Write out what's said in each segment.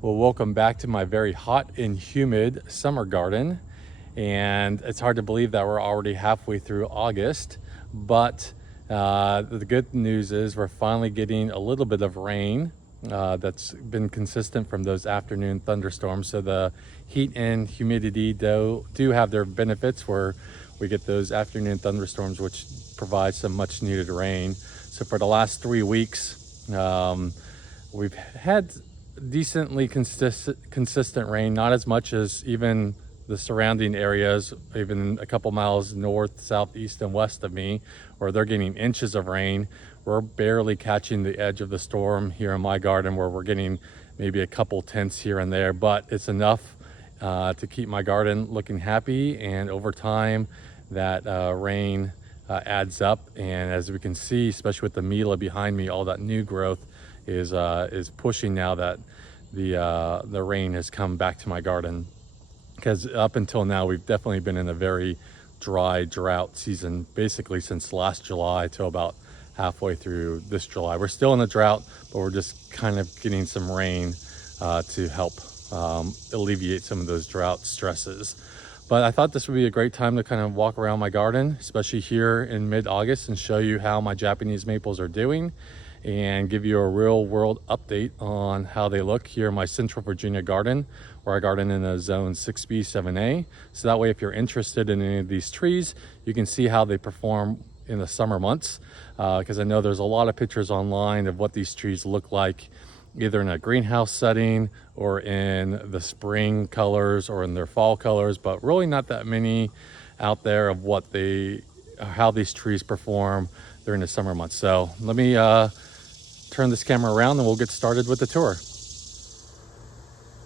Well, welcome back to my very hot and humid summer garden. And it's hard to believe that we're already halfway through August, but the good news is we're finally getting a little bit of rain that's been consistent from those afternoon thunderstorms. So the heat and humidity do have their benefits where we get those afternoon thunderstorms, which provide some much needed rain. So for the last 3 weeks, we've had decently consistent rain, not as much as even the surrounding areas, even a couple miles north, south, east, and west of me, where they're getting inches of rain. We're barely catching the edge of the storm here in my garden, where we're getting maybe a couple tenths here and there, but it's enough to keep my garden looking happy. And over time, that rain adds up. And as we can see, especially with the Mila behind me, all that new growth is pushing now that the rain has come back to my garden. Because up until now, we've definitely been in a very dry drought season, basically since last July till about halfway through this July. We're still in a drought, but we're just kind of getting some rain to help alleviate some of those drought stresses. But I thought this would be a great time to kind of walk around my garden, especially here in mid-August, and show you how my Japanese maples are doing and give you a real world update on how they look here in my Central Virginia garden, where I garden in a zone 6B, 7A. So that way, if you're interested in any of these trees, you can see how they perform in the summer months. Because I know there's a lot of pictures online of what these trees look like, either in a greenhouse setting or in the spring colors or in their fall colors, but really not that many out there of how these trees perform during the summer months. So let me turn this camera around and we'll get started with the tour.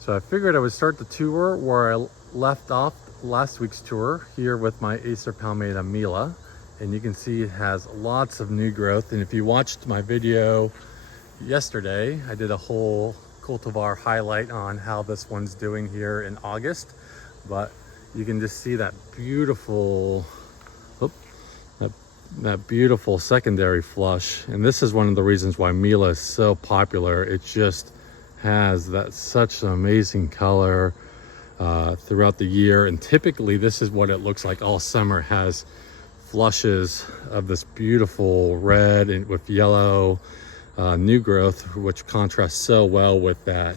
So I figured I would start the tour where I left off last week's tour, here with my Acer palmata Mila. And you can see it has lots of new growth. And if you watched my video yesterday, I did a whole cultivar highlight on how this one's doing here in August. But you can just see that beautiful, that beautiful secondary flush. And this is one of the reasons why Mila is so popular. It just has such an amazing color throughout the year. And typically this is what it looks like all summer. It has flushes of this beautiful red and with yellow new growth, which contrasts so well with that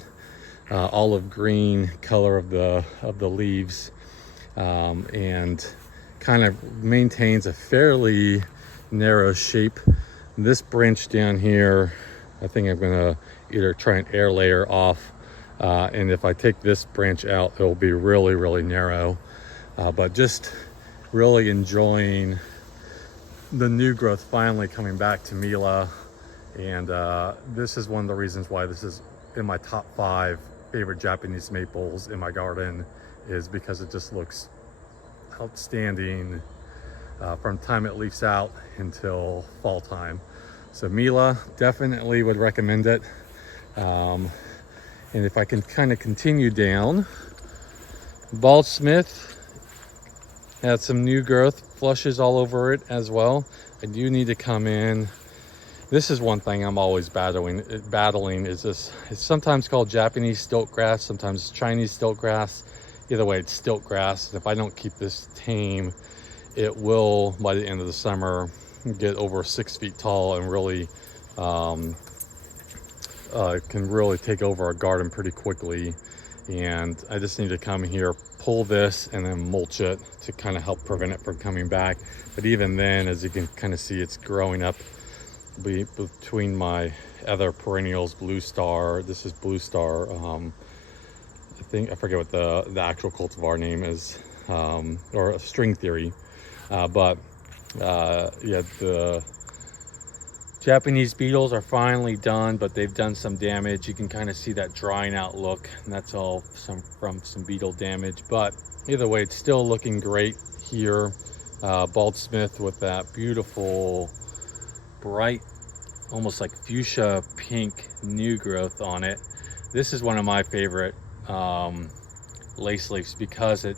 olive green color of the leaves, and kind of maintains a fairly narrow shape. This branch down here, I think I'm gonna either try and air layer off, and if I take this branch out, it'll be really narrow. But just really enjoying the new growth finally coming back to Mila. And this is one of the reasons why this is in my top 5 favorite Japanese maples in my garden, is because it just looks outstanding from time it leaves out until fall time. So Mila, definitely would recommend it. And if I can kind of continue down, Bald Smith had some new growth, flushes all over it as well. I do need to come in. This is one thing I'm always battling is this. It's sometimes called Japanese stilt grass, sometimes it's Chinese stilt grass. Either way, it's stilt grass. If I don't keep this tame, it will, by the end of the summer, get over 6 feet tall and really can really take over a garden pretty quickly. And I just need to come here, pull this, and then mulch it to kind of help prevent it from coming back. But even then, as you can kind of see, it's growing up between my other perennials. Blue Star, this is Blue Star. I forget what the actual cultivar name is, or String Theory. Yeah, the Japanese beetles are finally done, but they've done some damage. You can kind of see that drying out look, and that's all from some beetle damage. But either way, it's still looking great here. Bald Smith with that beautiful, bright, almost like fuchsia pink new growth on it. This is one of my favorite lace leaves because it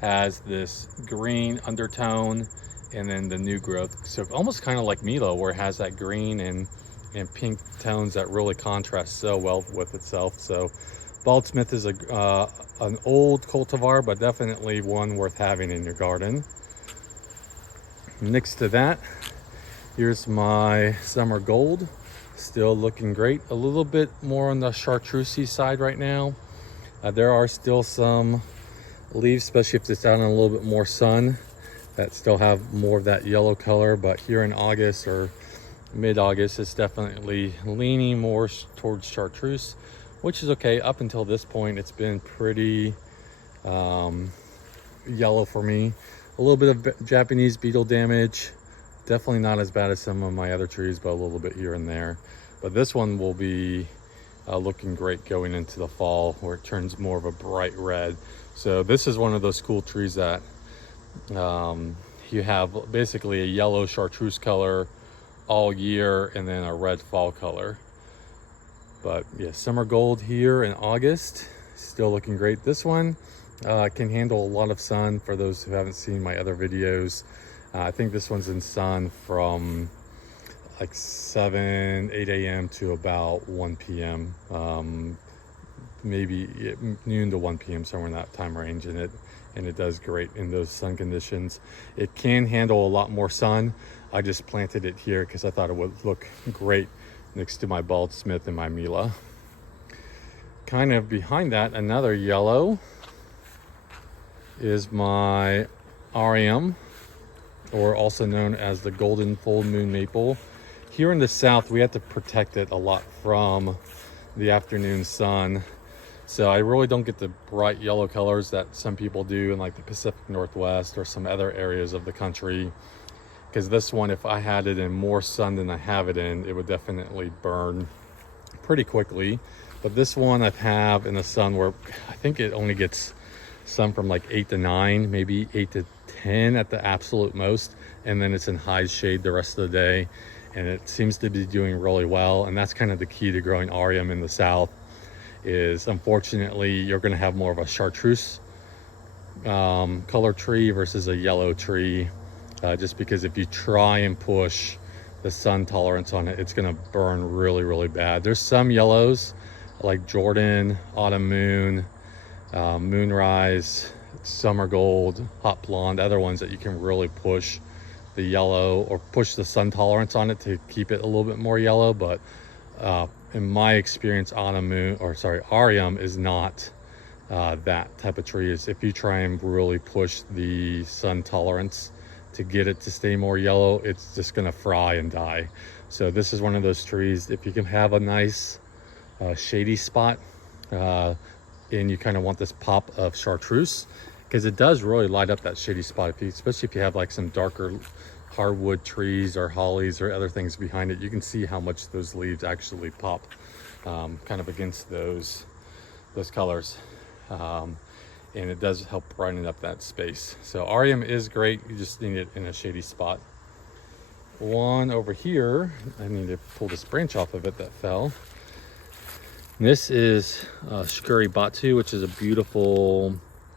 has this green undertone and then the new growth. So almost kind of like Milo, where it has that green and pink tones that really contrast so well with itself. So Baldsmith is an old cultivar, but definitely one worth having in your garden. Next to that, here's my summer gold, still looking great. A little bit more on the chartreuse side right now. There are still some leaves, especially if it's out in a little bit more sun, that still have more of that yellow color, but here in August or mid-August, it's definitely leaning more towards chartreuse, which is okay. Up until this point, it's been pretty yellow for me. A little bit of Japanese beetle damage, definitely not as bad as some of my other trees, but a little bit here and there. But this one will be looking great going into the fall, where it turns more of a bright red. So this is one of those cool trees that you have basically a yellow chartreuse color all year and then a red fall color. But yeah, summer gold here in August, still looking great. This one can handle a lot of sun. For those who haven't seen my other videos, I think this one's in sun from like 8 a.m. to about 1 p.m. Maybe noon to 1 p.m. somewhere in that time range, and it does great in those sun conditions. It can handle a lot more sun. I just planted it here because I thought it would look great next to my Baldsmith and my Mila. Kind of behind that, another yellow is my REM, or also known as the golden full moon maple. Here in the south, we have to protect it a lot from the afternoon sun, so I really don't get the bright yellow colors that some people do in like the Pacific Northwest or some other areas of the country. Because this one, if I had it in more sun than I have it in, it would definitely burn pretty quickly. But this one I have in the sun where I think it only gets sun from like 8 to 9, maybe 8 to 10 at the absolute most, and then it's in high shade the rest of the day, and it seems to be doing really well. And that's kind of the key to growing REM in the south, is unfortunately you're going to have more of a chartreuse color tree versus a yellow tree, just because if you try and push the sun tolerance on it, it's going to burn really bad. There's some yellows like Jordan, Autumn Moon, Moonrise, Summer Gold, Hot Blonde, other ones that you can really push the yellow or push the sun tolerance on it to keep it a little bit more yellow. But in my experience, REM is not that type of tree. Is if you try and really push the sun tolerance to get it to stay more yellow, it's just gonna fry and die. So this is one of those trees, if you can have a nice shady spot, and you kind of want this pop of chartreuse, because it does really light up that shady spot. Especially if you have like some darker hardwood trees or hollies or other things behind it, you can see how much those leaves actually pop kind of against those colors. And it does help brighten up that space. So REM is great, you just need it in a shady spot. One over here, I need to pull this branch off of it that fell. This is Shikuri Batu, which is a beautiful,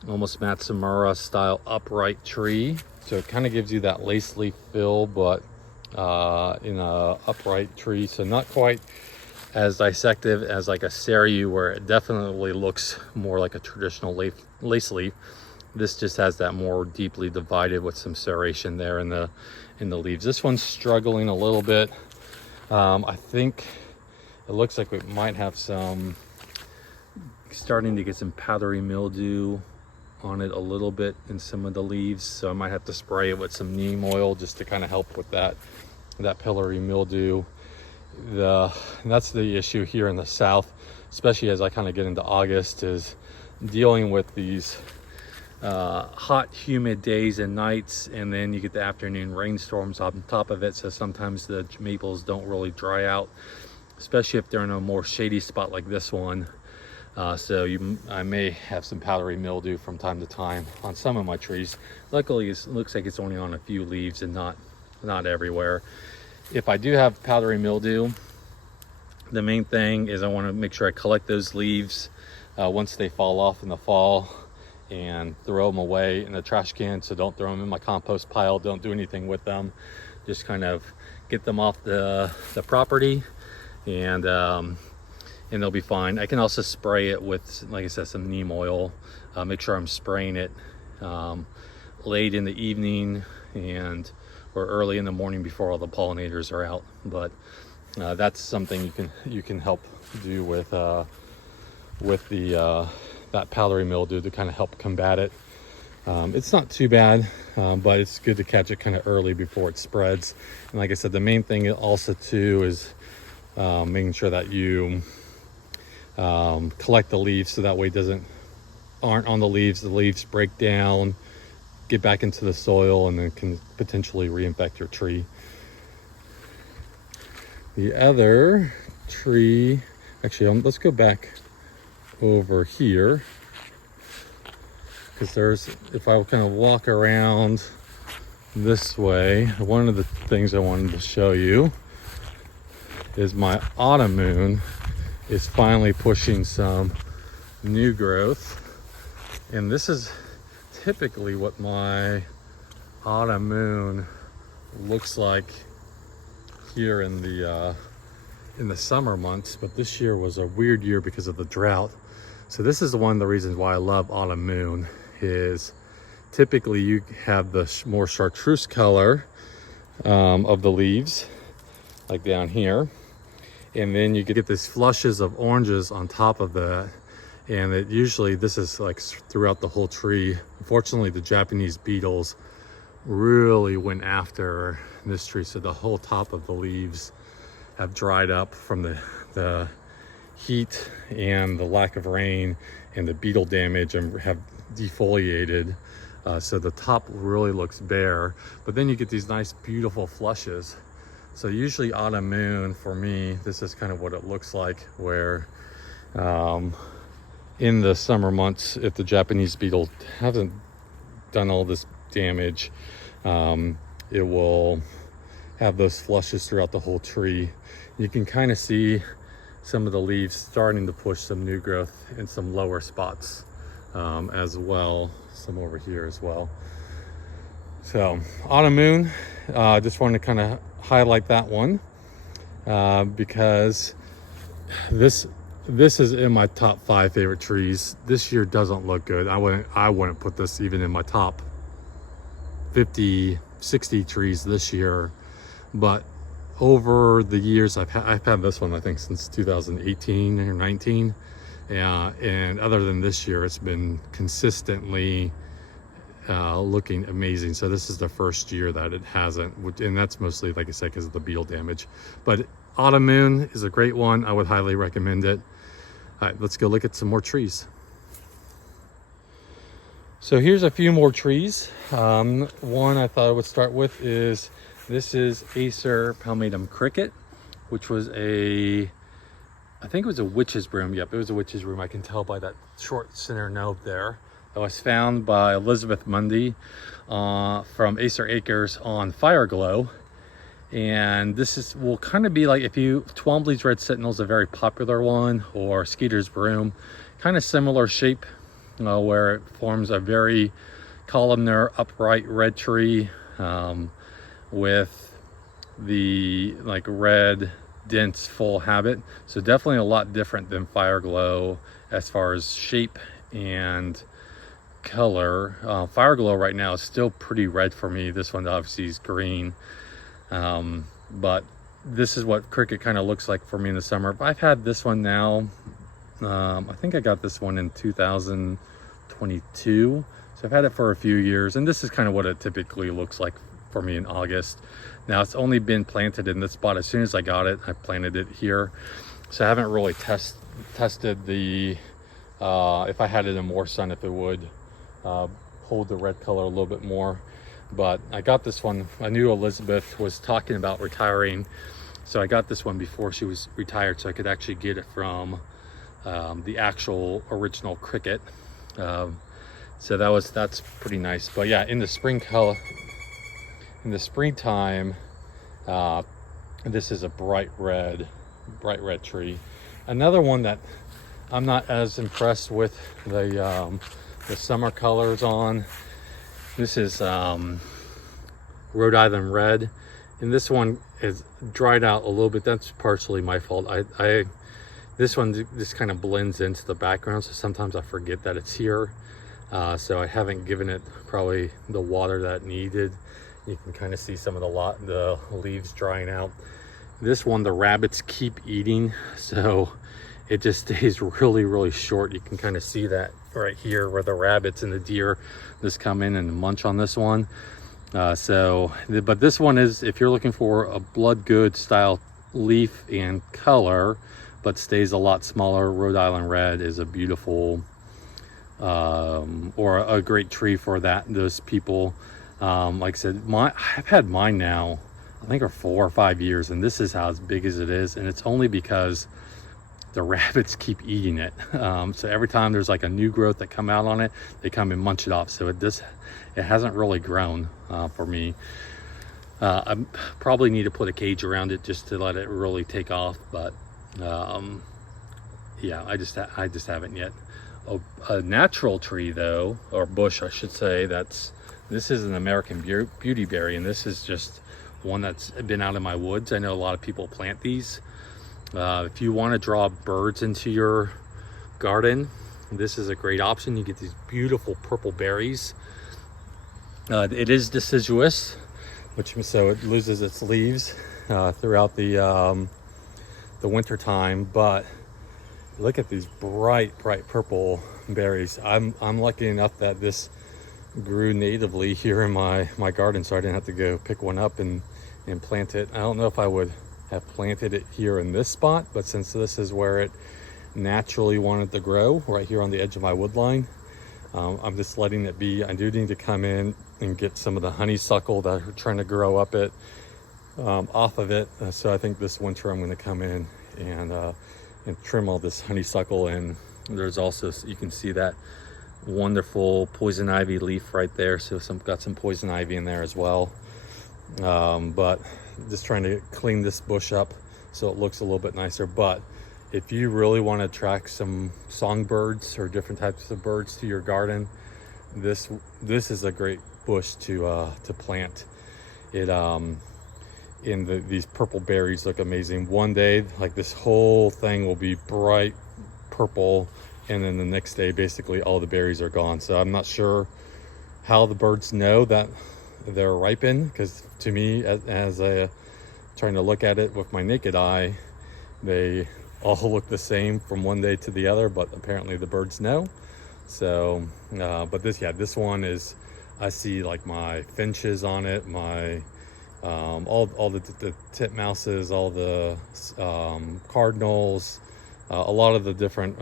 almost Matsumura style upright tree. So it kind of gives you that lace leaf feel, but in a upright tree. So not quite as dissective as like a Seryu, where it definitely looks more like a traditional lace leaf. This just has that more deeply divided with some serration there in the leaves. This one's struggling a little bit. I think it looks like we might have starting to get some powdery mildew on it a little bit in some of the leaves. So I might have to spray it with some neem oil just to kind of help with that pillory mildew. That's the issue here in the south, especially as I kind of get into August, is dealing with these hot, humid days and nights, and then you get the afternoon rainstorms on top of it. So sometimes the maples don't really dry out, especially if they're in a more shady spot like this one. I may have some powdery mildew from time to time on some of my trees. Luckily, it looks like it's only on a few leaves and not everywhere. If I do have powdery mildew, the main thing is I want to make sure I collect those leaves once they fall off in the fall and throw them away in the trash can. So don't throw them in my compost pile, don't do anything with them. Just kind of get them off the property, and and they'll be fine. I can also spray it with, like I said, some neem oil. Make sure I'm spraying it late in the evening or early in the morning before all the pollinators are out. But that's something you can help do with that powdery mildew to kind of help combat it. It's not too bad, but it's good to catch it kind of early before it spreads. And like I said, the main thing also too is making sure that you collect the leaves, so that way aren't on the leaves break down, get back into the soil, and then can potentially reinfect your tree. The other tree, actually, let's go back over here, because if I kind of walk around this way, one of the things I wanted to show you is my autumn moon is finally pushing some new growth. And this is typically what my autumn moon looks like here in the summer months, but this year was a weird year because of the drought. So this is one of the reasons why I love autumn moon, is typically you have the more chartreuse color of the leaves, like down here, and then you get these flushes of oranges on top of that. And this is like throughout the whole tree. Unfortunately, the Japanese beetles really went after this tree, so the whole top of the leaves have dried up from the heat and the lack of rain and the beetle damage, and have defoliated. So the top really looks bare, but then you get these nice beautiful flushes. So usually autumn moon, for me, this is kind of what it looks like, where in the summer months, if the Japanese beetle hasn't done all this damage, it will have those flushes throughout the whole tree. You can kind of see some of the leaves starting to push some new growth in some lower spots as well, some over here as well. So autumn moon, just wanted to kind of highlight that one because this is in my top 5 favorite trees. This year doesn't look good. I wouldn't put this even in my top 50, 60 trees this year. But over the years, I've had this one, I think, since 2018 or 19. And other than this year, it's been consistently looking amazing. So this is the first year that it hasn't, and that's mostly, like I said, because of the beetle damage. But autumn moon is a great one. I would highly recommend it. All right, let's go look at some more trees. So here's a few more trees. One I thought I would start with is, this is Acer palmatum cricket, which was I think it was a witch's broom. Yep, it was a witch's broom. I can tell by that short center node there. It was found by Elizabeth Mundy from Acer Acres on Fireglow. And this will kind of be like, Twombly's Red Sentinel is a very popular one, or Skeeter's Broom, kind of similar shape, where it forms a very columnar, upright red tree with the red, dense, full habit. So definitely a lot different than Fireglow as far as shape and color. Fireglow right now is still pretty red for me. This one obviously is green. But this is what cricket kind of looks like for me in the summer. But I've had this one now, I think I got this one in 2022, so I've had it for a few years, and this is kind of what it typically looks like for me in August. Now, it's only been planted in this spot. As soon as I got it, I planted it here, so I haven't really tested the if I had it in more sun, if it would hold the red color a little bit more. But I got this one. I knew Elizabeth was talking about retiring, so I got this one before she was retired, so I could actually get it from the actual original cricket. So that's pretty nice. But yeah, in the springtime, this is a bright red tree. Another one that I'm not as impressed with the summer colors on. This is Rhode Island Red, and this one is dried out a little bit. That's partially my fault. I This one just kind of blends into the background, so sometimes I forget that it's here. So I haven't given it probably the water that it needed. You can kind of see some of the leaves drying out. This one, the rabbits keep eating, so it just stays really, really short. You can kind of see that right here where the rabbits and the deer just come in and munch on this one. But this one is, if you're looking for a blood good style leaf and color, but stays a lot smaller, Rhode Island Red is a beautiful or a great tree for those people. Like I said, I've had mine now, I think are 4 or 5 years, and this is how as big as it is, and it's only because the rabbits keep eating it. So every time there's like a new growth that come out on it, they come and munch it off. So it hasn't really grown for me. I probably need to put a cage around it just to let it really take off, but yeah, I just haven't yet. A natural tree though, or bush I should say, this is an American beauty berry, and this is just one that's been out in my woods. I know a lot of people plant these. If you want to draw birds into your garden, this is a great option. You get these beautiful purple berries. It is deciduous, so it loses its leaves throughout the winter time, but look at these bright purple berries. I'm lucky enough that this grew natively here in my garden, so I didn't have to go pick one up and plant it. I don't know if I would have planted it here in this spot, but since this is where it naturally wanted to grow, right here on the edge of my wood line, I'm just letting it be. I do need to come in and get some of the honeysuckle that are trying to grow up it off of it. So I think this winter I'm going to come in and trim all this honeysuckle. And there's also, you can see that wonderful poison ivy leaf right there, so got some poison ivy in there as well. But just trying to clean this bush up so it looks a little bit nicer. But if you really want to attract some songbirds or different types of birds to your garden, this is a great bush to plant. These purple berries look amazing. One day, like, this whole thing will be bright purple, and then the next day basically all the berries are gone. So I'm not sure how the birds know that they're ripened, because to me, as I trying to look at it with my naked eye, they all look the same from one day to the other, but apparently the birds know. So but this one is, I see like my finches on it, my all the titmouses, all the cardinals, a lot of the different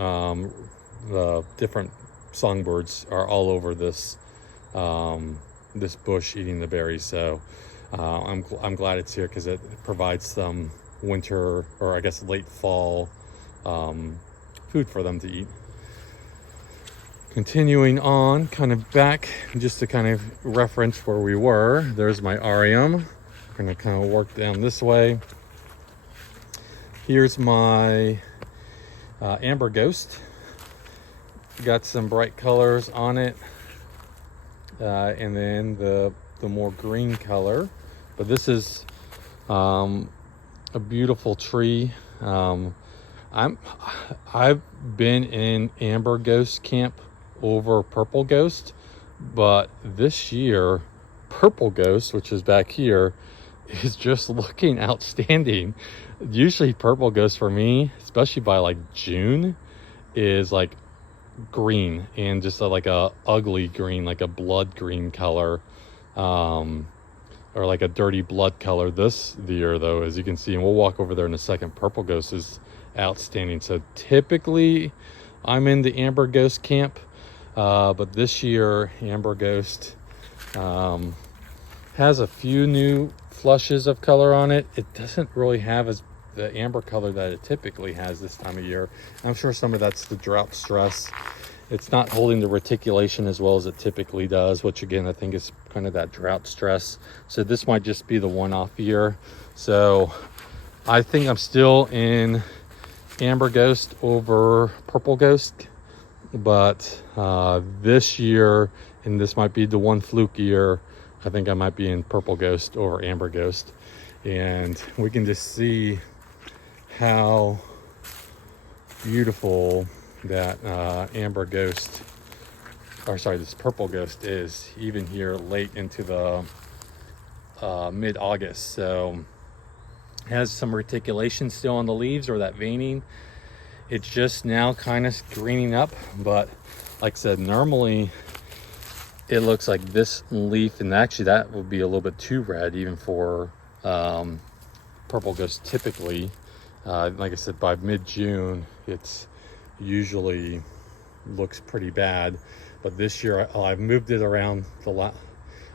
songbirds are all over this this bush eating the berries. So I'm glad it's here, because it provides some winter, or I guess late fall food for them to eat. Continuing on, kind of back, just to kind of reference where we were, there's my Arium. I'm gonna kind of work down this way. Here's my Amber Ghost. Got some bright colors on it, and then the more green color. But this is a beautiful tree. I've been in Amber Ghost camp over Purple Ghost, but this year Purple Ghost, which is back here, is just looking outstanding. Usually Purple Ghost for me, especially by like June, is like green, and just like a ugly green, like a blood green color, or like a dirty blood color. This year though, as you can see, and we'll walk over there in a second, Purple Ghost is outstanding. So typically I'm in the Amber Ghost camp, but this year Amber Ghost has a few new flushes of color on it. It doesn't really have the amber color that it typically has this time of year. I'm sure some of that's the drought stress. It's not holding the reticulation as well as it typically does, which again, I think is kind of that drought stress. So this might just be the one-off year. So I think I'm still in Amber Ghost over Purple Ghost, but this year, and this might be the one fluke year, I think I might be in Purple Ghost over Amber Ghost. And we can just see how beautiful that amber ghost, or sorry, this purple ghost is, even here late into the mid-August. So it has some reticulation still on the leaves, or that veining. It's just now kind of greening up, but like I said, normally it looks like this leaf, and actually that would be a little bit too red even for purple ghost typically. Like I said, by mid-June, it's usually looks pretty bad. But this year I've moved it around I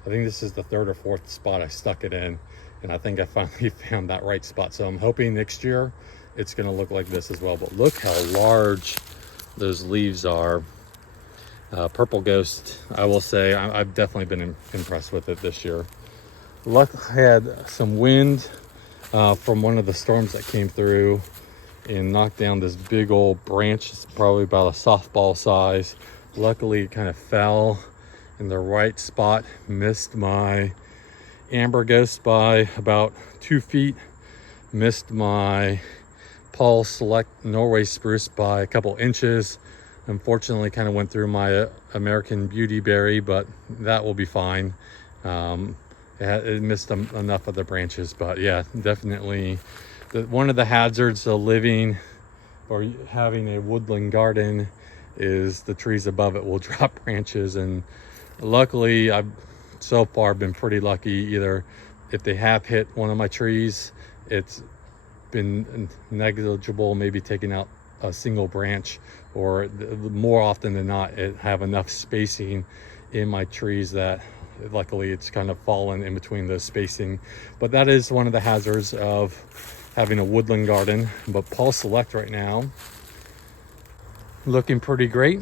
think this is the third or fourth spot I stuck it in, and I think I finally found that right spot. So I'm hoping next year it's going to look like this as well. But look how large those leaves are. Purple ghost, I will say, I've definitely been impressed with it this year. I had some wind from one of the storms that came through and knocked down this big old branch. It's probably about a softball size. Luckily it kind of fell in the right spot, missed my amber ghost by about 2 feet, missed my Paul Select Norway spruce by a couple inches. Unfortunately kind of went through my American Beauty berry, but that will be fine. It missed enough of the branches, but yeah, definitely one of the hazards of living or having a woodland garden is the trees above it will drop branches. And luckily I've so far been pretty lucky. Either if they have hit one of my trees, it's been negligible, maybe taking out a single branch, or more often than not it have enough spacing in my trees that luckily it's kind of fallen in between the spacing. But that is one of the hazards of having a woodland garden. But Paul Select right now looking pretty great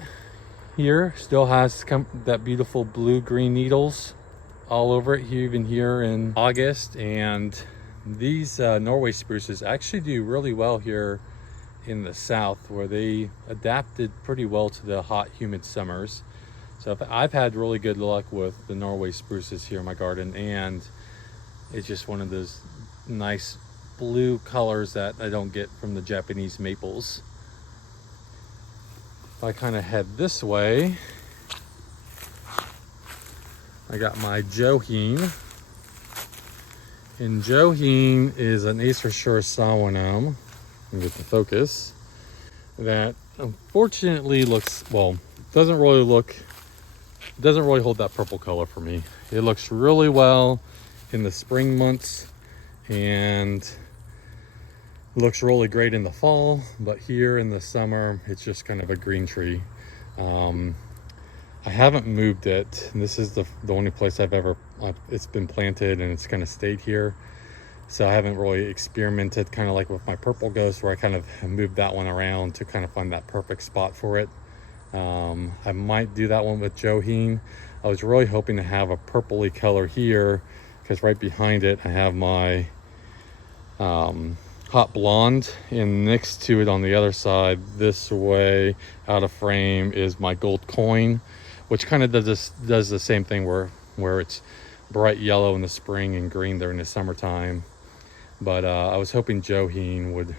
here. Still has that beautiful blue-green needles all over it, even here in August. And these Norway spruces actually do really well here in the south, where they adapted pretty well to the hot, humid summers. So I've had really good luck with the Norway spruces here in my garden, and it's just one of those nice blue colors that I don't get from the Japanese maples. If I kind of head this way, I got my Johine. And Johine is an Acershire Sawanum, with the focus, that unfortunately looks, well, doesn't really hold that purple color for me. It looks really well in the spring months and looks really great in the fall, but here in the summer it's just kind of a green tree. I haven't moved it, and this is the only place it's been planted, and it's kind of stayed here. So I haven't really experimented, kind of like with my purple ghost, where I kind of moved that one around to kind of find that perfect spot for it. I might do that one with Johine. I was really hoping to have a purpley color here, because right behind it I have my hot blonde, and next to it on the other side this way out of frame is my gold coin, which kind of does the same thing, where it's bright yellow in the spring and green during the summertime. But I was hoping Johine would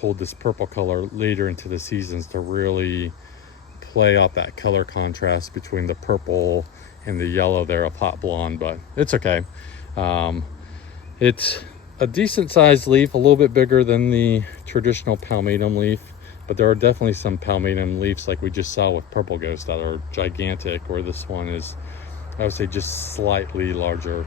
hold this purple color later into the seasons to really play out that color contrast between the purple and the yellow there of hot blonde. But it's okay. It's a decent sized leaf, a little bit bigger than the traditional palmatum leaf, but there are definitely some palmatum leaves like we just saw with purple ghost that are gigantic, where this one is, I would say, just slightly larger.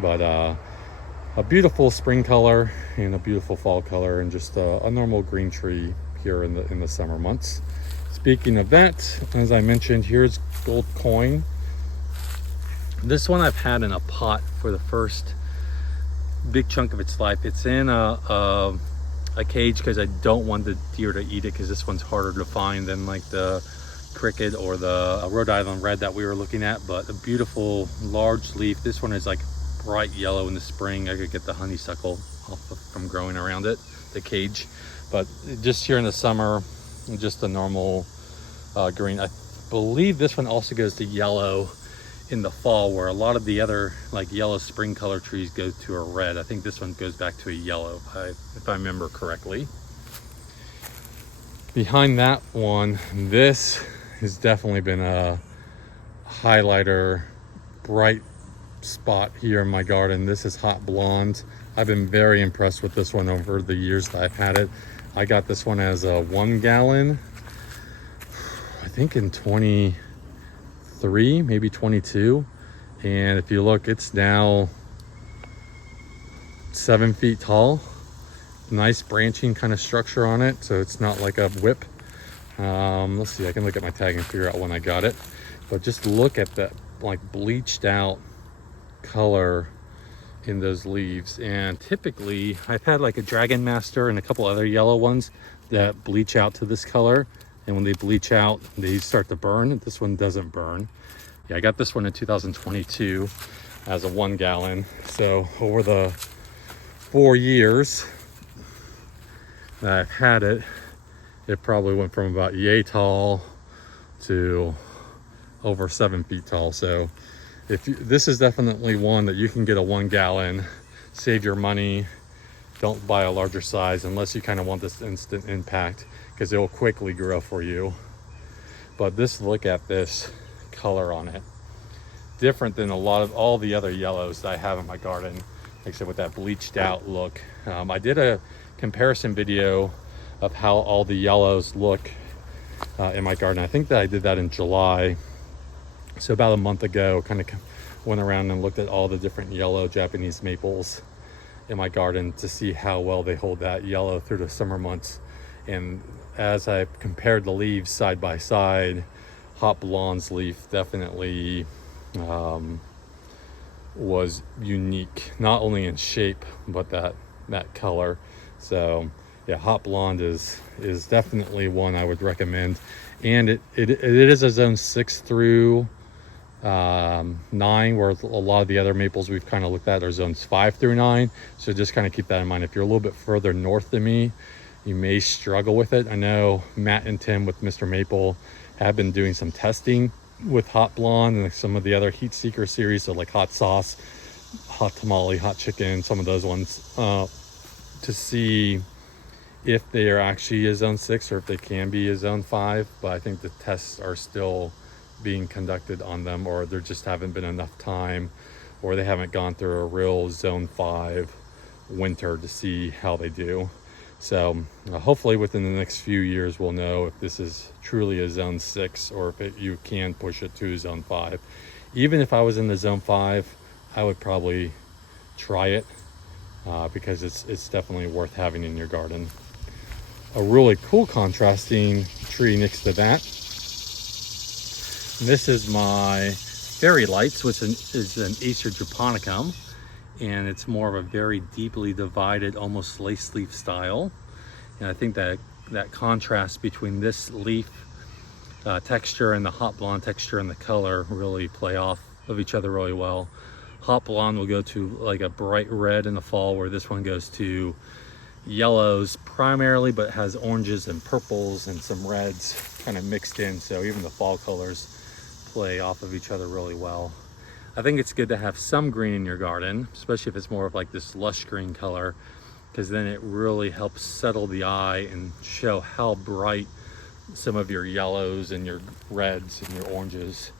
But a beautiful spring color and a beautiful fall color, and just a normal green tree here in the summer months. Speaking of that, as I mentioned, here's gold coin. This one I've had in a pot for the first big chunk of its life. It's in a cage because I don't want the deer to eat it, because this one's harder to find than like the cricket or the Rhode Island red that we were looking at. But a beautiful large leaf. This one is like bright yellow in the spring. I could get the honeysuckle from growing around it, the cage. But just here in the summer, just a normal green. I believe this one also goes to yellow in the fall, where a lot of the other like yellow spring color trees go to a red. I think this one goes back to a yellow, if I remember correctly. Behind that one, this has definitely been a highlighter, bright spot here in my garden. This is Hot Blonde. I've been very impressed with this one over the years that I've had it. I got this one as a 1 gallon, I think in 23, maybe 22. And if you look, it's now 7 feet tall. Nice branching kind of structure on it, so it's not like a whip. Let's see, I can look at my tag and figure out when I got it. But just look at that like bleached out color in those leaves. And typically I've had like a Dragon Master and a couple other yellow ones that bleach out to this color, and when they bleach out they start to burn. This one doesn't burn. Yeah, I got this one in 2022 as a 1 gallon. So over the 4 years that I've had it, it probably went from about yay tall to over 7 feet tall. So this is definitely one that you can get a 1 gallon, save your money, don't buy a larger size unless you kind of want this instant impact, because it will quickly grow for you. But look at this color on it. Different than a lot of all the other yellows that I have in my garden, like I said, with that bleached out look. I did a comparison video of how all the yellows look in my garden. I think that I did that in July. So about a month ago, kind of went around and looked at all the different yellow Japanese maples in my garden to see how well they hold that yellow through the summer months. And as I compared the leaves side by side, Hot Blonde's leaf definitely was unique, not only in shape but that color. So yeah, Hot Blonde is definitely one I would recommend. And it is a zone 6 through 9, where a lot of the other maples we've kind of looked at are zones 5 through 9. So just kind of keep that in mind. If you're a little bit further north than me, you may struggle with it. I know Matt and Tim with Mr. Maple have been doing some testing with Hot Blonde and some of the other Heat Seeker series, so like Hot Sauce, Hot Tamale, Hot Chicken, some of those ones, to see if they are actually a zone 6 or if they can be a zone 5. But I think the tests are still being conducted on them, or there just haven't been enough time, or they haven't gone through a real zone 5 winter to see how they do. So hopefully within the next few years we'll know if this is truly a zone 6 or if you can push it to zone 5. Even if I was in the zone 5, I would probably try it because it's definitely worth having in your garden. A really cool contrasting tree next to that, this is my Fairy Lights, which is an Acer japonicum, and it's more of a very deeply divided, almost lace leaf style. And I think that contrast between this leaf texture and the Hot Blonde texture and the color really play off of each other really well. Hot Blonde will go to like a bright red in the fall, where this one goes to yellows primarily, but has oranges and purples and some reds kind of mixed in. So even the fall colors play off of each other really well. I think it's good to have some green in your garden, especially if it's more of like this lush green color, because then it really helps settle the eye and show how bright some of your yellows and your reds and your oranges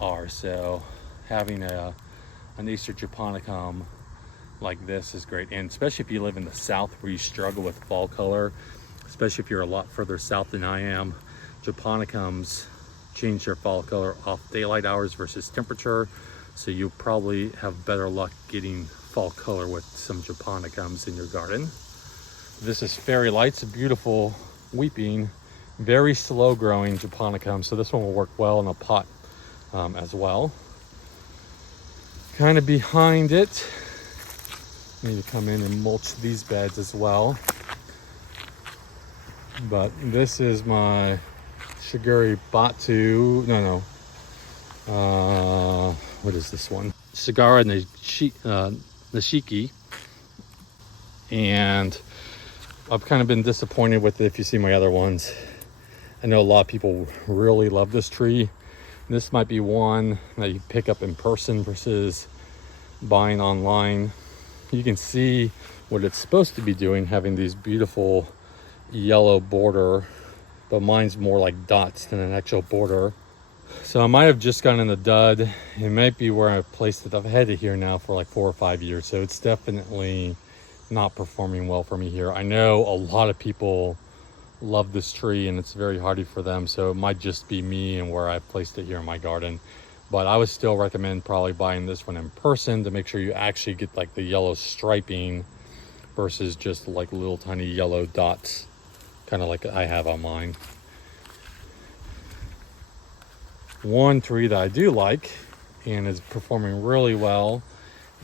are. So having an Acer japonicum like this is great, and especially if you live in the south where you struggle with fall color, especially if you're a lot further south than I am. Japonicums change their fall color off daylight hours versus temperature, so you'll probably have better luck getting fall color with some japonicums in your garden. This is Fairy Lights, a beautiful weeping, very slow growing japonicum, so this one will work well in a pot as well. Kind of behind it, I need to come in and mulch these beds as well. But this is my Shiguri Batu, what is this one? Sagara Nishiki. And I've kind of been disappointed with it if you see my other ones. I know a lot of people really love this tree. This might be one that you pick up in person versus buying online. You can see what it's supposed to be doing, having these beautiful yellow border but mine's more like dots than an actual border. So I might have just gotten in the dud. It might be where I've placed it. I've had it here now for like 4 or 5 years, so it's definitely not performing well for me here. I know a lot of people love this tree and it's very hardy for them, so it might just be me and where I've placed it here in my garden. But I would still recommend probably buying this one in person to make sure you actually get like the yellow striping versus just like little tiny yellow dots, kind of like I have on mine. One tree that I do like and is performing really well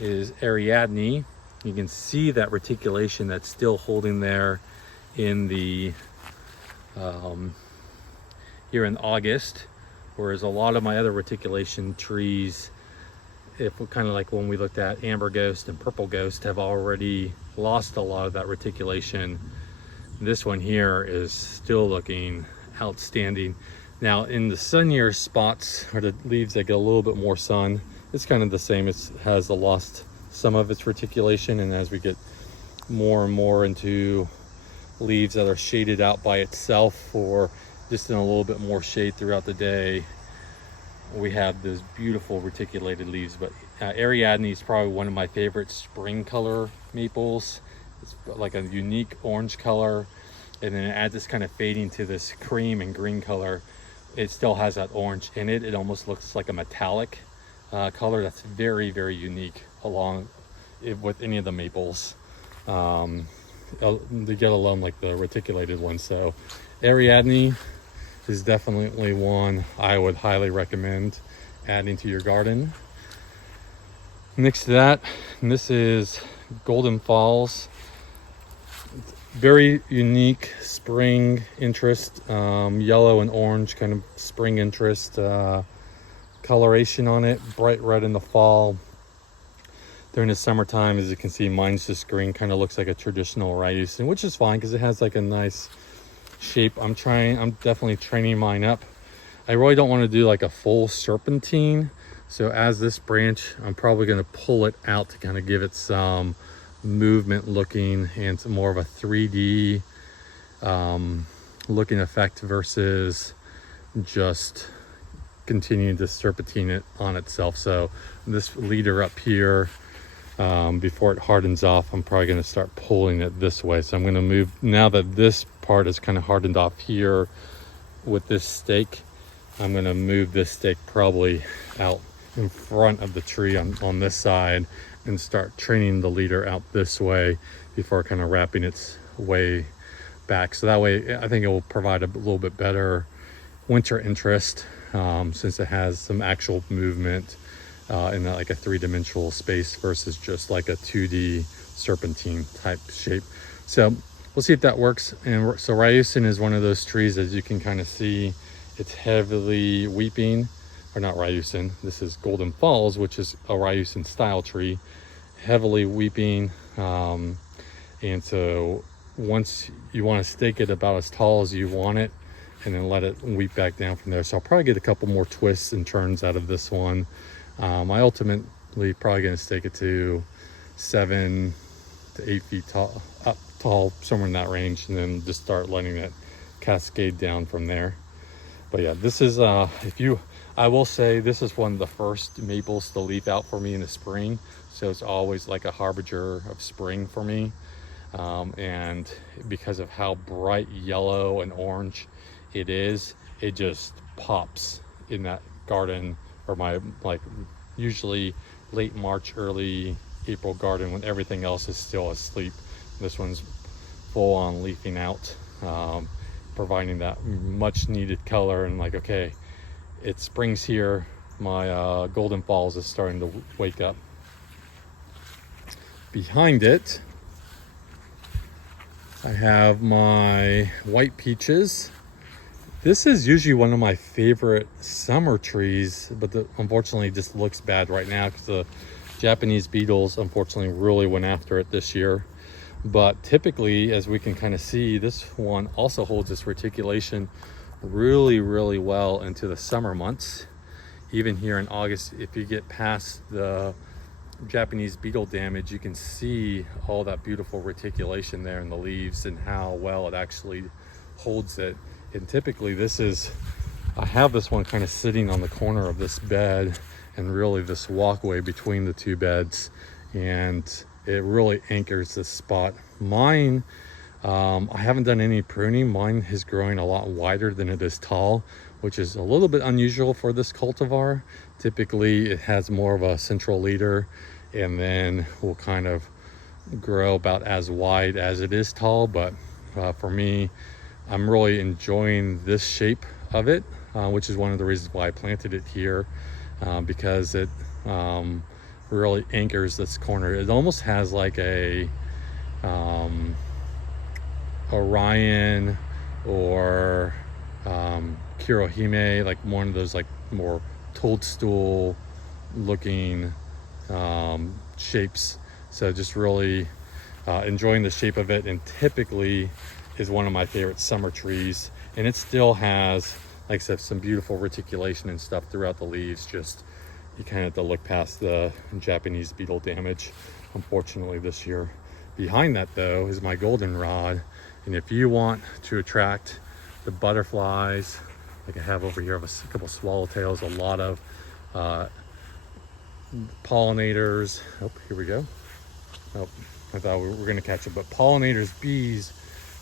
is Ariadne. You can see that reticulation that's still holding there in the here in August, whereas a lot of my other reticulation trees, if we kind of like when we looked at Amber Ghost and Purple Ghost, have already lost a lot of that reticulation. This one here is still looking outstanding. Now in the sunnier spots, or the leaves that get a little bit more sun, it's kind of the same. It has lost some of its reticulation, and as we get more and more into leaves that are shaded out by itself or just in a little bit more shade throughout the day, we have those beautiful reticulated leaves. But Ariadne is probably one of my favorite spring color maples. It's like a unique orange color, and then it adds this kind of fading to this cream and green color. It still has that orange in it. It almost looks like a metallic color that's very, very unique along with any of the maples. They get alone like the reticulated one. So Ariadne is definitely one I would highly recommend adding to your garden. Next to that, and this is Golden Falls. Very unique spring interest, yellow and orange kind of spring interest coloration on it, bright red in the fall. During the summertime, as you can see, mine's just green, kind of looks like a traditional rainfall, which is fine because it has like a nice shape. I'm definitely training mine up. I really don't want to do like a full serpentine, so as this branch, I'm probably going to pull it out to kind of give it some movement looking and some more of a 3D looking effect versus just continuing to serpentine it on itself. So this leader up here, before it hardens off, I'm probably going to start pulling it this way. So I'm going to move, now that this part is kind of hardened off here with this stake, I'm going to move this stake probably out in front of the tree on this side and start training the leader out this way before kind of wrapping its way back. So that way I think it will provide a little bit better winter interest, since it has some actual movement in like a 3-dimensional space versus just like a 2D serpentine type shape. So we'll see if that works. And so Ryusin is one of those trees, as you can kind of see, it's heavily weeping, or not Ryusin, this is Golden Falls, which is a Ryusin style tree, heavily weeping. And so once you want to stake it about as tall as you want it, and then let it weep back down from there. So I'll probably get a couple more twists and turns out of this one. I ultimately probably going to stake it to 7 to 8 feet tall, somewhere in that range, and then just start letting it cascade down from there. But yeah, this is I will say this is one of the first maples to leaf out for me in the spring, so it's always like a harbinger of spring for me. And because of how bright yellow and orange it is, it just pops in that garden, or my like usually late March, early April garden when everything else is still asleep. This one's full on leafing out, providing that much needed color, and like, okay, it springs here. My Golden Falls is starting to wake up. Behind it, I have my white peaches. This is usually one of my favorite summer trees, but unfortunately it just looks bad right now because the Japanese beetles unfortunately really went after it this year. But typically, as we can kind of see, this one also holds its reticulation really, really well into the summer months. Even here in August, if you get past the Japanese beetle damage, you can see all that beautiful reticulation there in the leaves and how well it actually holds it. And typically I have this one kind of sitting on the corner of this bed and really this walkway between the two beds, and it really anchors this spot. Mine, I haven't done any pruning. Mine is growing a lot wider than it is tall, which is a little bit unusual for this cultivar. Typically it has more of a central leader and then will kind of grow about as wide as it is tall. But for me, I'm really enjoying this shape of it, which is one of the reasons why I planted it here, because it really anchors this corner. It almost has like a Orion or Kurohime, like one of those like more toadstool looking shapes. So just really enjoying the shape of it, and typically is one of my favorite summer trees. And it still has, like I said, some beautiful reticulation and stuff throughout the leaves. Just you kind of have to look past the Japanese beetle damage, unfortunately, this year. Behind that though is my goldenrod, and if you want to attract the butterflies, like I have over here, I have a couple swallowtails, a lot of pollinators. Oh, here we go. Oh, I thought we were gonna catch it, but pollinators, bees,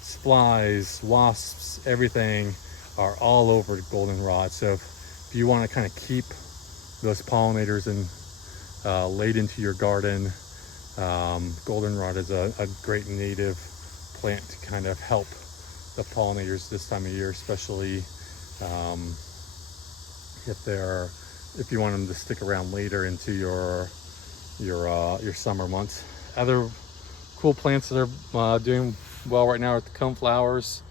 flies, wasps, everything are all over goldenrod. So if you want to kind of keep those pollinators laid into your garden, goldenrod is a great native plant to kind of help the pollinators this time of year, especially if you want them to stick around later into your summer months. Other cool plants that are doing well right now are the coneflowers.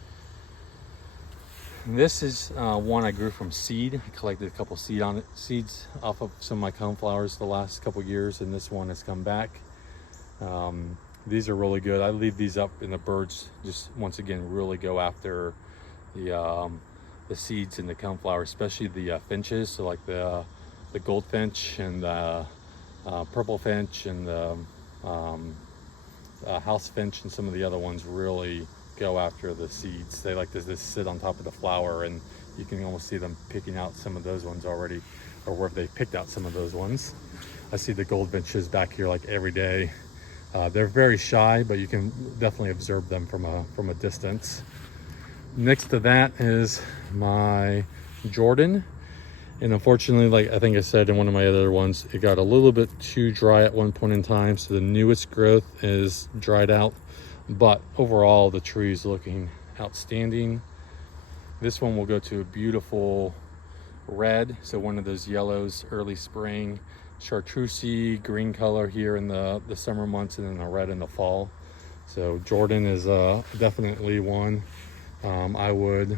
This is one I grew from seed. I collected a couple seeds off of some of my coneflowers the last couple years, and this one has come back. These are really good. I leave these up, and the birds just once again really go after the seeds in the coneflower, especially the finches. So like the goldfinch and the purple finch and the house finch and some of the other ones really go after the seeds. They like to just sit on top of the flower, and you can almost see them picking out some of those ones already, or where they picked out some of those ones. I see the goldfinches back here like every day. They're very shy, but you can definitely observe them from a distance. Next to that is my Jordan. And unfortunately, like I think I said in one of my other ones, it got a little bit too dry at one point in time. So the newest growth is dried out, but overall the tree is looking outstanding. This one will go to a beautiful red. So one of those yellows, early spring, chartreuse green color here in the summer months, and then a red in the fall. So Jordan is definitely one I would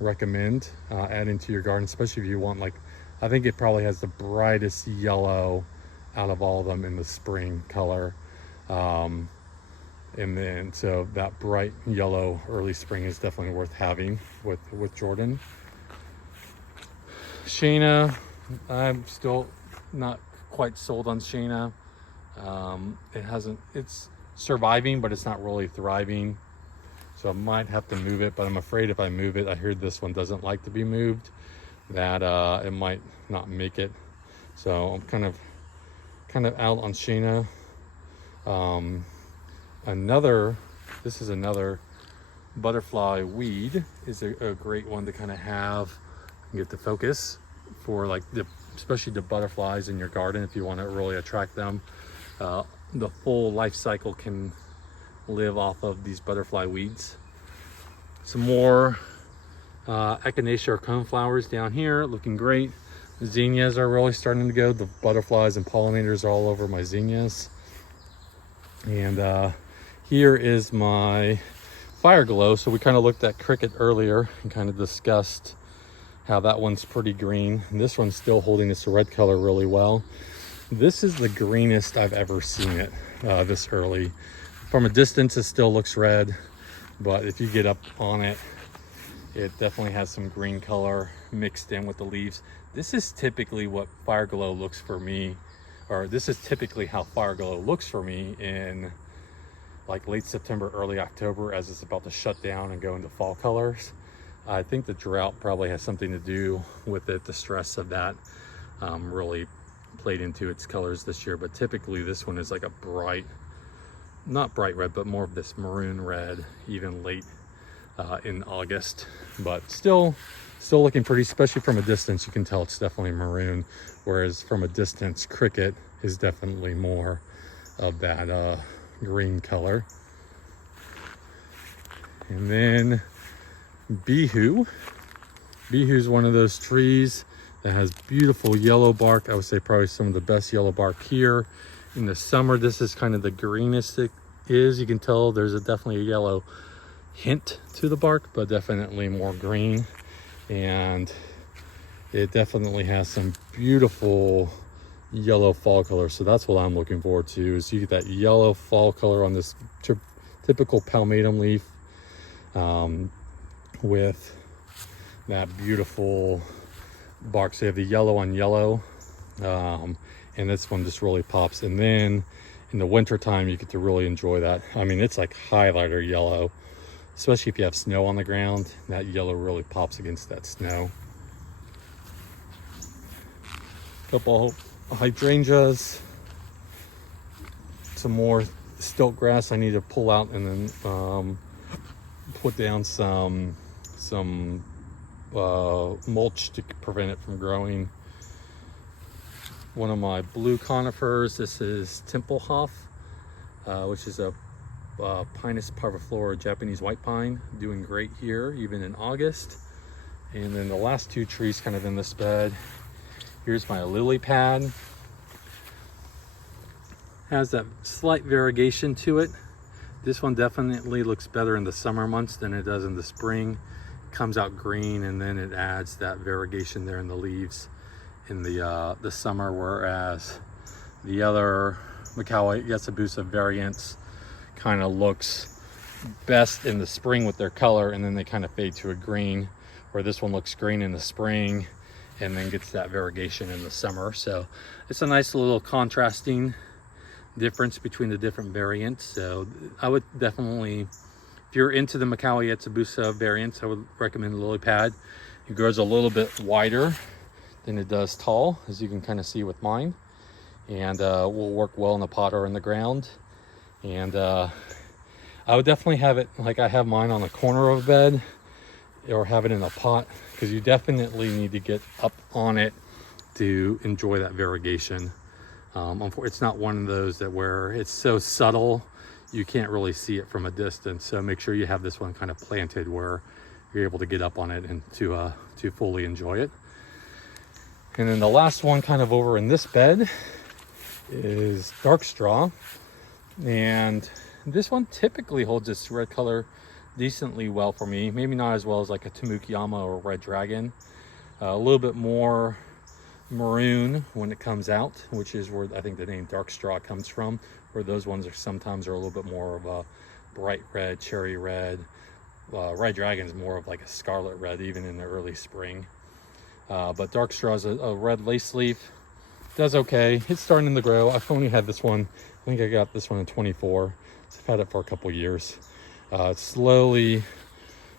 recommend adding to your garden, especially if you want, like, I think it probably has the brightest yellow out of all of them in the spring color, and then so that bright yellow early spring is definitely worth having with Jordan. Shayna, I'm still not quite sold on Shayna. It's surviving, but it's not really thriving. So I might have to move it, but I'm afraid if I move it, I heard this one doesn't like to be moved, that it might not make it. So I'm kind of out on Shayna. This is another butterfly weed, is a great one to kind of have and get the focus for, like, especially the butterflies in your garden if you want to really attract them. The full life cycle can live off of these butterfly weeds. Some more echinacea or coneflowers down here, looking great. Zinnias are really starting to go. The butterflies and pollinators are all over my zinnias. And here is my fire glow. So we kind of looked at cricket earlier and kind of discussed how that one's pretty green, and this one's still holding its red color really well. This is the greenest I've ever seen it this early. From a distance it still looks red, but if you get up on it, it definitely has some green color mixed in with the leaves. This is typically what fire glow looks for me, or this is typically how fire glow looks for me in like late September, early October, as it's about to shut down and go into fall colors. I think the drought probably has something to do with it. The stress of that really played into its colors this year, but typically this one is like a bright, not bright red, but more of this maroon red, even late in August, but still looking pretty, especially from a distance. You can tell it's definitely maroon, whereas from a distance, cricket is definitely more of that green color. And then Bihu is one of those trees that has beautiful yellow bark. I would say probably some of the best yellow bark here. In the summer, this is kind of the greenest it is. You can tell there's definitely a yellow hint to the bark, but definitely more green. And it definitely has some beautiful yellow fall color. So that's what I'm looking forward to, is you get that yellow fall color on this typical palmatum leaf with that beautiful bark. So you have the yellow on yellow, and this one just really pops. And then in the winter time, you get to really enjoy that. I mean, it's like highlighter yellow, especially if you have snow on the ground. That yellow really pops against that snow. Couple hydrangeas, some more stilt grass I need to pull out, and then put down some mulch to prevent it from growing. One of my blue conifers, this is Tempelhof, which is a Pinus parviflora, Japanese white pine, doing great here even in August. And then the last two trees kind of in this bed. Here's my lily pad. Has that slight variegation to it. This one definitely looks better in the summer months than it does in the spring. Comes out green, and then it adds that variegation there in the leaves in the summer, whereas the other Macaulay Yetsubusa variants kind of looks best in the spring with their color, and then they kind of fade to a green, where this one looks green in the spring and then gets that variegation in the summer. So it's a nice little contrasting difference between the different variants. So I would definitely, if you're into the Macaulay Yetsubusa variants, I would recommend the lily pad. It grows a little bit wider than it does tall, as you can kind of see with mine, and will work well in the pot or in the ground. And I would definitely have it like I have mine on the corner of a bed, or have it in a pot, because you definitely need to get up on it to enjoy that variegation. It's not one of those that where it's so subtle you can't really see it from a distance. So make sure you have this one kind of planted where you're able to get up on it and to fully enjoy it. And then the last one kind of over in this bed is dark straw. And this one typically holds its red color decently well for me. Maybe not as well as like a Tamukiyama or Red Dragon. A little bit more maroon when it comes out, which is where I think the name dark straw comes from, where those ones are sometimes are a little bit more of a bright red, cherry red. Red Dragon is more of like a scarlet red, even in the early spring. But dark straw is a red lace leaf. Does okay. It's starting to grow. I've only had this one, I think I got this one in 24. So I've had it for a couple years. Slowly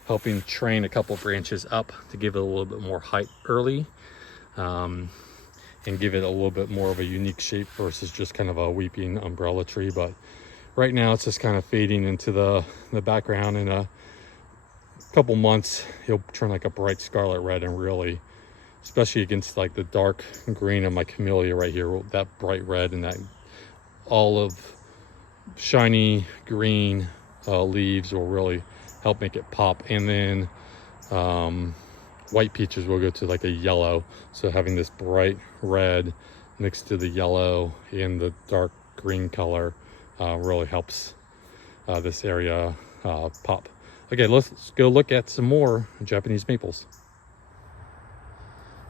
helping train a couple branches up to give it a little bit more height early, and give it a little bit more of a unique shape versus just kind of a weeping umbrella tree. But right now it's just kind of fading into the background. In a couple months he'll turn like a bright scarlet red, and really, especially against like the dark green of my camellia right here, that bright red and that olive shiny green leaves will really help make it pop. And then white peaches will go to like a yellow, so having this bright red next to the yellow and the dark green color really helps this area pop. Okay, let's go look at some more Japanese maples.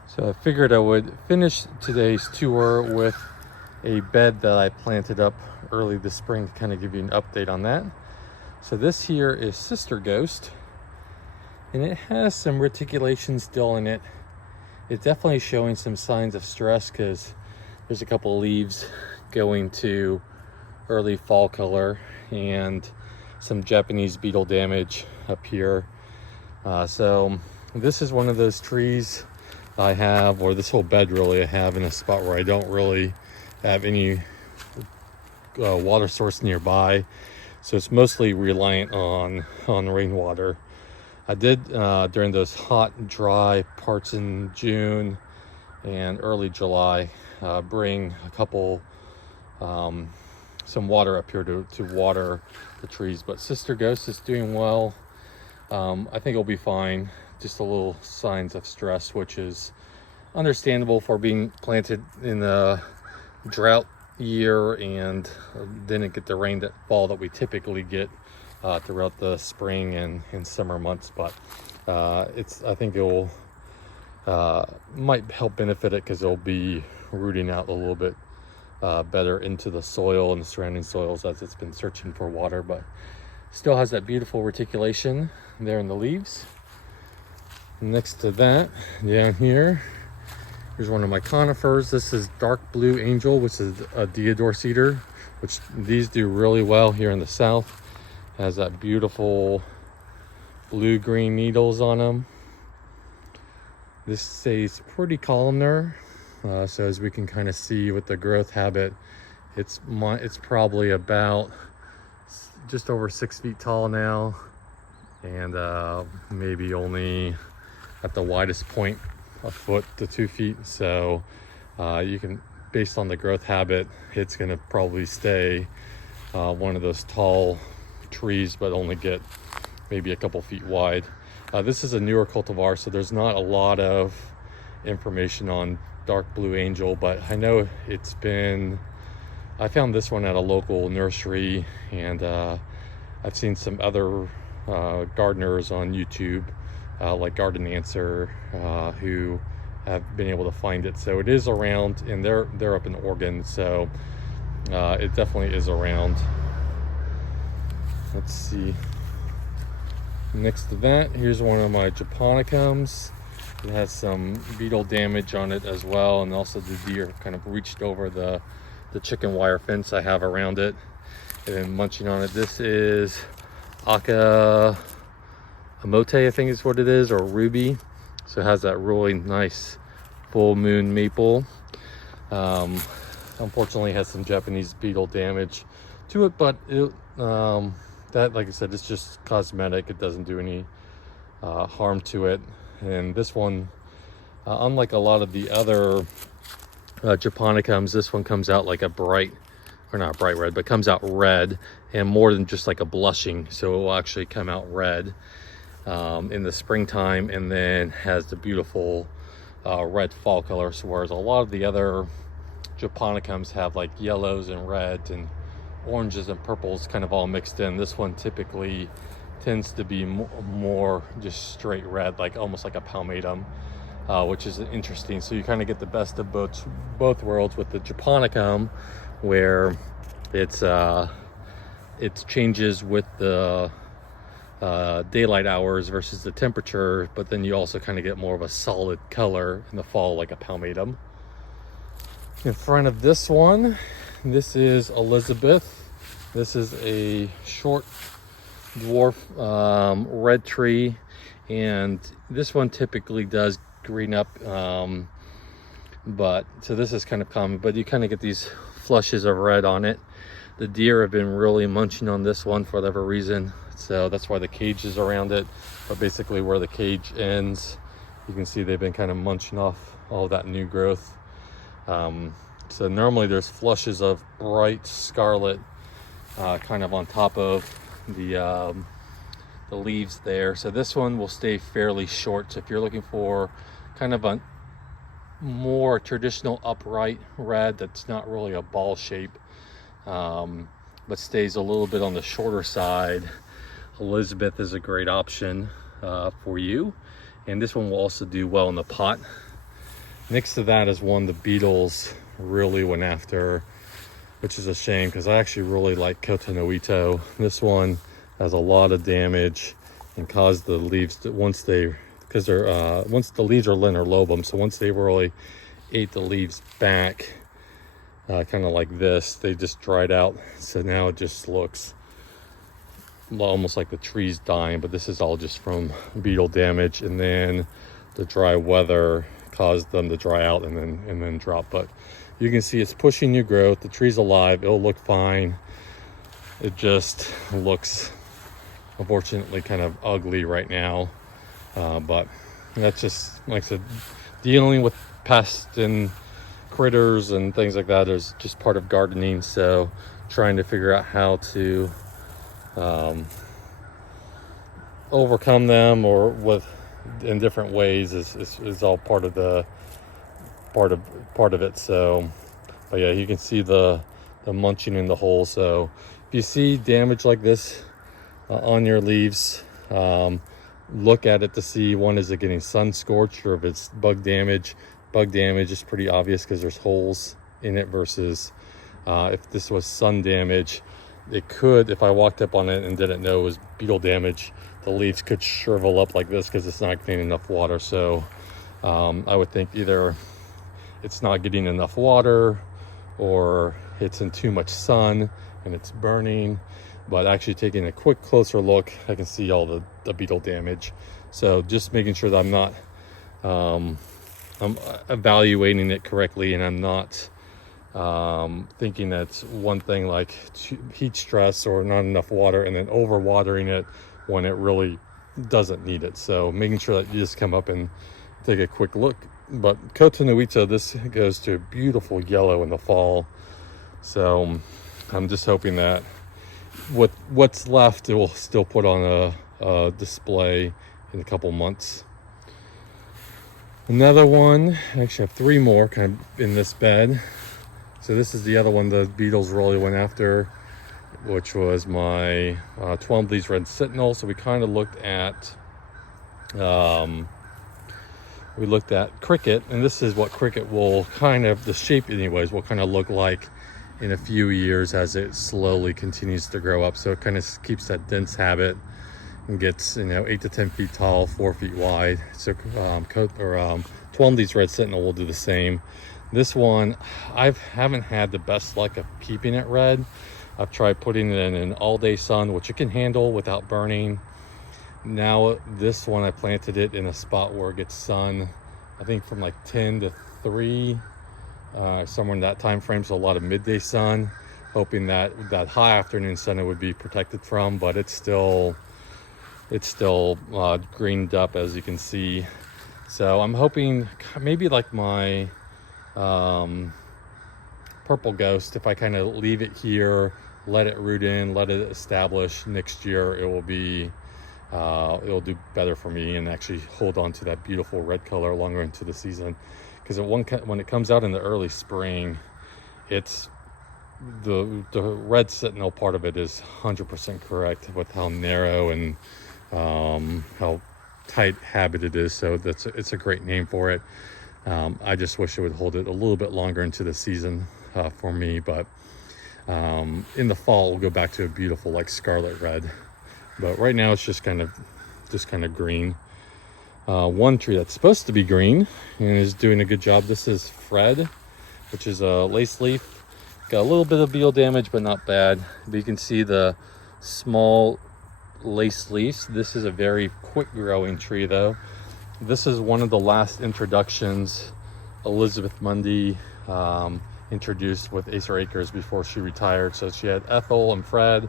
So I figured I would finish today's tour with a bed that I planted up early this spring to kind of give you an update on that. So this here is Sister Ghost, and it has some reticulation still in it. It's definitely showing some signs of stress because there's a couple of leaves going to early fall color and some Japanese beetle damage up here. So this is one of those trees I have, or this whole bed really I have, in a spot where I don't really have any water source nearby. So it's mostly reliant on rainwater. I did during those hot, dry parts in June and early July bring a couple some water up here to water the trees, but Sister Ghost is doing well. I think it'll be fine. Just a little signs of stress, which is understandable for being planted in a drought year and didn't get the rain that fall that we typically get throughout the spring and summer months. But I think it'll might help benefit it, because it'll be rooting out a little bit better into the soil and the surrounding soils as it's been searching for water, but still has that beautiful reticulation there in the leaves. Next to that, down here, here's one of my conifers. This is dark blue angel, which is a deodar cedar, which these do really well here in the south. Has that beautiful blue-green needles on them. This stays pretty columnar, so as we can kind of see with the growth habit, it's probably about just over 6 feet tall now, and maybe only at the widest point a foot to 2 feet. So you can, based on the growth habit, it's going to probably stay one of those tall trees, but only get maybe a couple feet wide. This is a newer cultivar, so there's not a lot of information on dark blue angel, but I know I found this one at a local nursery, and I've seen some other gardeners on YouTube, like Garden Answer, who have been able to find it. So it is around, and they're up in Oregon, so it definitely is around. Let's see. Next to that, here's one of my japonicums. It has some beetle damage on it as well, and also the deer kind of reached over the chicken wire fence I have around it and then munching on it. This is Aka Amote, I think is what it is, or ruby. So it has that really nice full moon maple. Unfortunately it has some Japanese beetle damage to it, but that, like I said, it's just cosmetic. It doesn't do any harm to it. And this one, unlike a lot of the other japonicums, this one comes out like a bright, or not bright red, but comes out red, and more than just like a blushing. So it will actually come out red in the springtime, and then has the beautiful red fall color. So whereas a lot of the other japonicums have like yellows and reds and oranges and purples kind of all mixed in, this one typically tends to be more just straight red, like almost like a palmatum, which is interesting. So you kind of get the best of both worlds with the japonicum, where it changes with the daylight hours versus the temperature, but then you also kind of get more of a solid color in the fall, like a palmatum. In front of this one, this is Elizabeth. This is a short dwarf red tree, and this one typically does green up, but so this is kind of common, but you kind of get these flushes of red on it. The deer have been really munching on this one for whatever reason, so that's why the cage is around it. But basically where the cage ends, you can see they've been kind of munching off all that new growth. So normally there's flushes of bright scarlet kind of on top of the leaves there. So this one will stay fairly short. So if you're looking for kind of a more traditional upright red that's not really a ball shape, but stays a little bit on the shorter side, Elizabeth is a great option for you. And this one will also do well in the pot. Next to that is one the beetles really went after, which is a shame, because I actually really like Cotonoito. This one has a lot of damage and caused the leaves to, once the leaves are linear-lobum, so once they really ate the leaves back, kind of like this, they just dried out. So now it just looks almost like the trees dying, but this is all just from beetle damage, and then the dry weather caused them to dry out and then drop. But you can see it's pushing new growth. The tree's alive. It'll look fine. It just looks, unfortunately, kind of ugly right now. But that's just, like I said, dealing with pests and critters and things like that is just part of gardening. So trying to figure out how to overcome them or in different ways is all part of it. So, but yeah, you can see the munching in the hole. So if you see damage like this on your leaves, look at it to see, one, is it getting sun scorched, or if it's bug damage. Bug damage is pretty obvious because there's holes in it, versus if this was sun damage, it could, if I walked up on it and didn't know it was beetle damage, the leaves could shrivel up like this because it's not getting enough water. So I would think either it's not getting enough water or it's in too much sun and it's burning. But actually taking a quick closer look, I can see all the beetle damage. So just making sure that I'm evaluating it correctly, and I'm not thinking that's one thing like heat stress or not enough water and then over watering it when it really doesn't need it. So making sure that you just come up and take a quick look. But Cotonuita, this goes to a beautiful yellow in the fall. So I'm just hoping that what's left, it will still put on a display in a couple months. Another one, I actually have 3 more kind of in this bed. So this is the other one the beetles really went after, which was my Twombly's Red Sentinel. So we kind of looked at cricket, and this is what cricket will kind of, the shape anyways, will kind of look like in a few years as it slowly continues to grow up. So it kind of keeps that dense habit and gets, 8 to 10 feet tall, 4 feet wide. So Twombly's Red Sentinel will do the same. This one, I haven't had the best luck of keeping it red. I've tried putting it in an all-day sun, which it can handle without burning. Now this one, I planted it in a spot where it gets sun, I think from like 10 to 3, somewhere in that time frame. So a lot of midday sun, hoping that high afternoon sun it would be protected from, but it's still greened up, as you can see. So I'm hoping maybe like my purple ghost, if I kind of leave it here, let it root in, let it establish, next year it will be it'll do better for me and actually hold on to that beautiful red color longer into the season. Because when it comes out in the early spring, it's the Red Sentinel part of it is 100% correct with how narrow and how tight habit it is. So it's a great name for it. I just wish it would hold it a little bit longer into the season for me, but in the fall we'll go back to a beautiful like scarlet red. But right now it's just kind of green. One tree that's supposed to be green and is doing a good job. This is Fred, which is a lace leaf. Got a little bit of beetle damage, but not bad. But you can see the small lace leaves. This is a very quick growing tree though. This is one of the last introductions Elizabeth Mundy introduced with Acer Acres before she retired. So she had Ethel and Fred.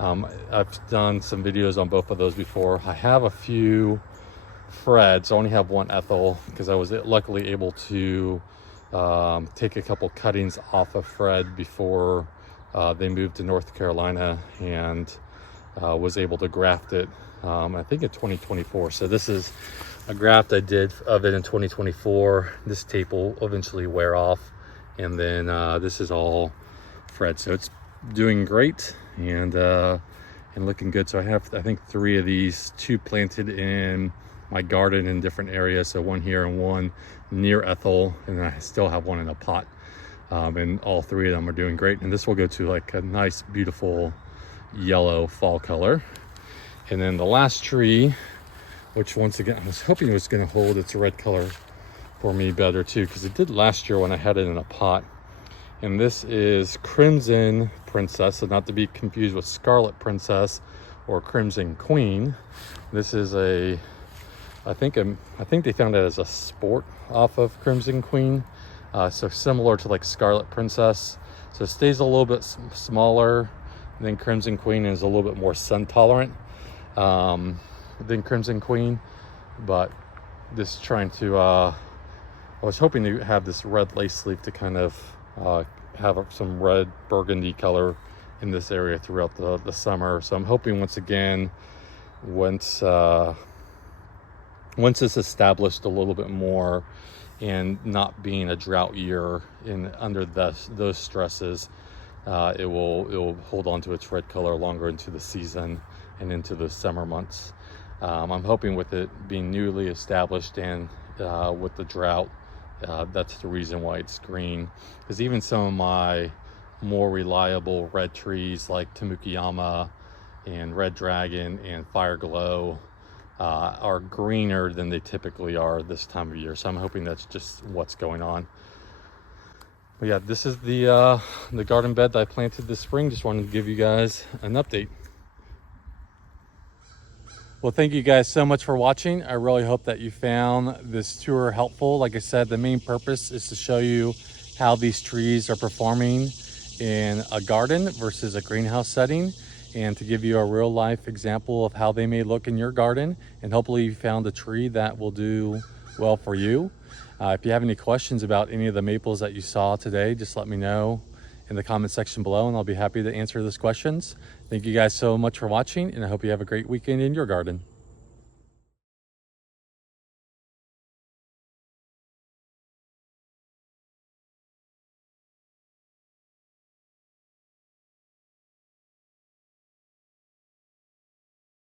I've done some videos on both of those before. I have a few Freds. I only have one Ethel because I was luckily able to take a couple cuttings off of Fred before they moved to North Carolina, and was able to graft it I think in 2024. So this is a graft I did of it in 2024. This tape will eventually wear off, and then this is all Fred. So it's doing great and looking good. So I have, I think, 3 of these, 2 planted in my garden in different areas. So one here and one near Ethel, and I still have one in a pot. And all 3 of them are doing great. And this will go to like a nice, beautiful yellow fall color. And then the last tree, which once again, I was hoping it was going to hold its red color for me better too, because it did last year when I had it in a pot. And this is Crimson Princess, so not to be confused with Scarlet Princess, or Crimson Queen. This is I think they found it as a sport off of Crimson Queen. So similar to like Scarlet Princess. So it stays a little bit smaller than Crimson Queen and is a little bit more sun tolerant than Crimson Queen. But this is trying to, I was hoping to have this red lace leaf to kind of have some red burgundy color in this area throughout the summer. So I'm hoping once again, once it's established a little bit more and not being a drought year under those stresses, it will hold on to its red color longer into the season and into the summer months. I'm hoping with it being newly established and with the drought, that's the reason why it's green. Because even some of my more reliable red trees like Tamukiyama and Red Dragon and Fire Glow are greener than they typically are this time of year. So I'm hoping that's just what's going on. But yeah, this is the garden bed that I planted this spring. Just wanted to give you guys an update. Well, thank you guys so much for watching. I really hope that you found this tour helpful. Like I said, the main purpose is to show you how these trees are performing in a garden versus a greenhouse setting, and to give you a real life example of how they may look in your garden. And hopefully you found a tree that will do well for you. If you have any questions about any of the maples that you saw today, just let me know in the comment section below and I'll be happy to answer those questions. Thank you guys so much for watching, and I hope you have a great weekend in your garden.